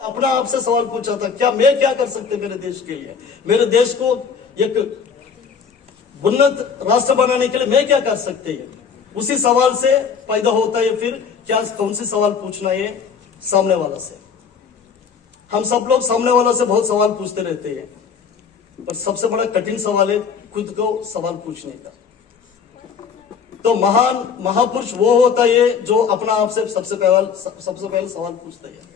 अपना आपसे सवाल पूछा था, क्या मैं क्या कर सकते मेरे देश के लिए, मेरे देश को एक उन्नत राष्ट्र बनाने के लिए मैं क्या कर सकते हैं। उसी सवाल से पैदा होता है फिर क्या कौन सी सवाल पूछना है सामने वाला से। हम सब लोग सामने वाला से बहुत सवाल पूछते रहते हैं, पर सबसे बड़ा कठिन सवाल है खुद को सवाल पूछने का। तो महान महापुरुष वो होता है जो अपना आप से सबसे पहले सवाल पूछता है।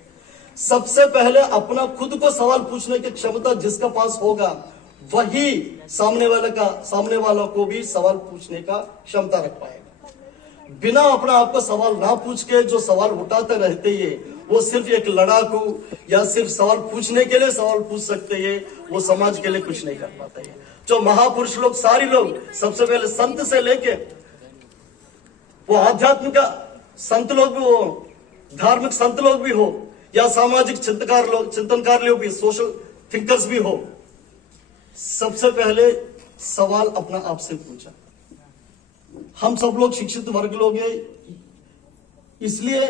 सबसे पहले अपना खुद को सवाल पूछने की क्षमता जिसका पास होगा वही सामने वाला को भी सवाल पूछने का क्षमता रख पाएगा। बिना अपना आपको सवाल ना पूछ के जो सवाल उठाते रहते हैं वो सिर्फ एक लड़ाकू या सिर्फ सवाल पूछने के लिए सवाल पूछ सकते हैं, वो समाज के लिए कुछ नहीं कर पाते हैं। जो महापुरुष लोग सारे लोग सबसे पहले संत से लेके वो आध्यात्मिक संत लोग भी हो, धार्मिक संत लोग भी हो या सामाजिक चिंतनकार लोग भी, सोशल थिंकर्स भी हो, सबसे पहले सवाल अपना आप से पूछा। हम सब लोग शिक्षित वर्ग लोग हैं, इसलिए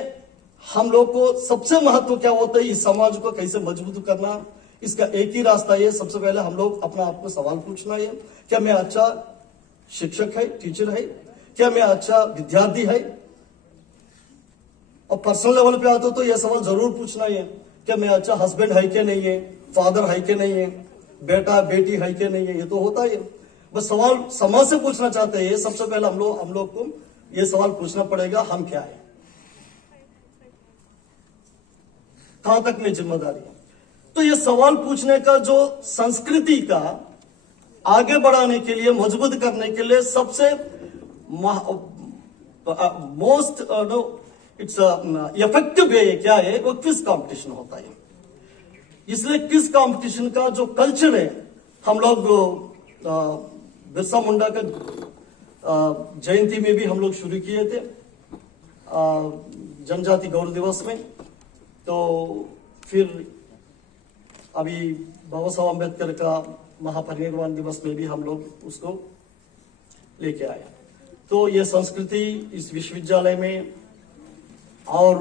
हम लोग को सबसे महत्व क्या होता है इस समाज को कैसे मजबूत करना, इसका एक ही रास्ता है। सबसे पहले हम लोग अपना आप को सवाल पूछना है, क्या मैं अच्छा शिक्षक है, टीचर है, क्या मैं अच्छा विद्यार्थी है। और पर्सनल लेवल पे आते हो तो यह सवाल जरूर पूछना है, क्या मैं अच्छा हस्बैंड है कि नहीं है, फादर है कि नहीं है, बेटा बेटी है कि नहीं है। ये तो होता है, बस सवाल समाज से पूछना चाहते हैं। सबसे पहले हम लोग को यह सवाल पूछना पड़ेगा, हम क्या है, कहां तक में जिम्मेदारी है। तो ये सवाल पूछने का जो संस्कृति का आगे बढ़ाने के लिए, मजबूत करने के लिए सबसे मोस्ट इट्स इफेक्टिव वे क्या है, वो क्विज कंपटीशन होता है। इसलिए क्विज कंपटीशन का जो कल्चर है हम लोग बिरसा मुंडा का जयंती में भी हम लोग शुरू किए थे, जनजाति गौरव दिवस में। तो फिर अभी बाबा साहब अम्बेडकर का महापरिनिर्वाण दिवस में भी हम लोग उसको लेके आए। तो ये संस्कृति इस विश्वविद्यालय में और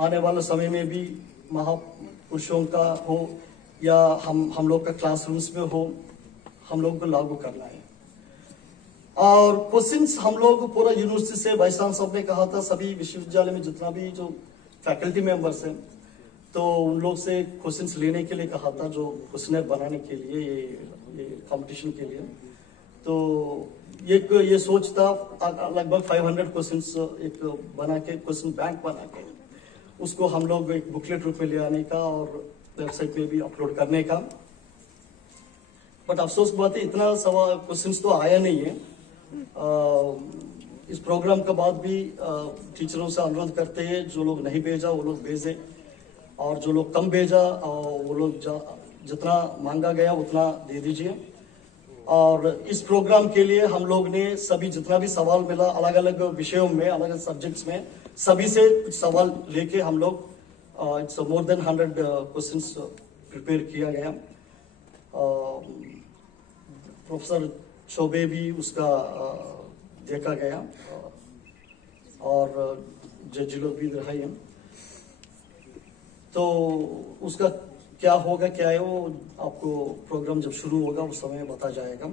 आने वाले समय में भी महापुरुषों का हो या हम लोग का क्लासरूम्स में हो, हम लोग को लागू करना है। और क्वेश्चंस हम लोग पूरा यूनिवर्सिटी से वाइस चांसलर ने कहा था, सभी विश्वविद्यालय में जितना भी जो फैकल्टी मेंबर्स हैं तो उन लोग से क्वेश्चंस लेने के लिए कहा था, जो क्वेश्चनर बनाने के लिए ये कंपटीशन के लिए। तो ये सोच था लगभग 500 क्वेश्चंस एक बना के, क्वेश्चन बैंक बना के उसको हम लोग एक बुकलेट रूप में ले आने का और वेबसाइट में भी अपलोड करने का। बट अफसोस की बात है इतना सवाल क्वेश्चंस तो आया नहीं है। इस प्रोग्राम के बाद भी टीचरों से अनुरोध करते हैं, जो लोग नहीं भेजा वो लोग भेजे, और जो लोग कम भेजा वो लोग जितना मांगा गया उतना दे दीजिए। और इस प्रोग्राम के लिए हम लोग ने सभी जितना भी सवाल मिला अलग अलग विषयों में, अलग अलग सब्जेक्ट्स में, सभी से कुछ सवाल लेके हम लोग it's more than 100 questions prepare किया गया। प्रोफेसर चौबे भी उसका देखा गया और जज लोग भी रहे हैं। तो उसका क्या होगा क्या है वो आपको प्रोग्राम जब शुरू होगा उस समय बता जाएगा।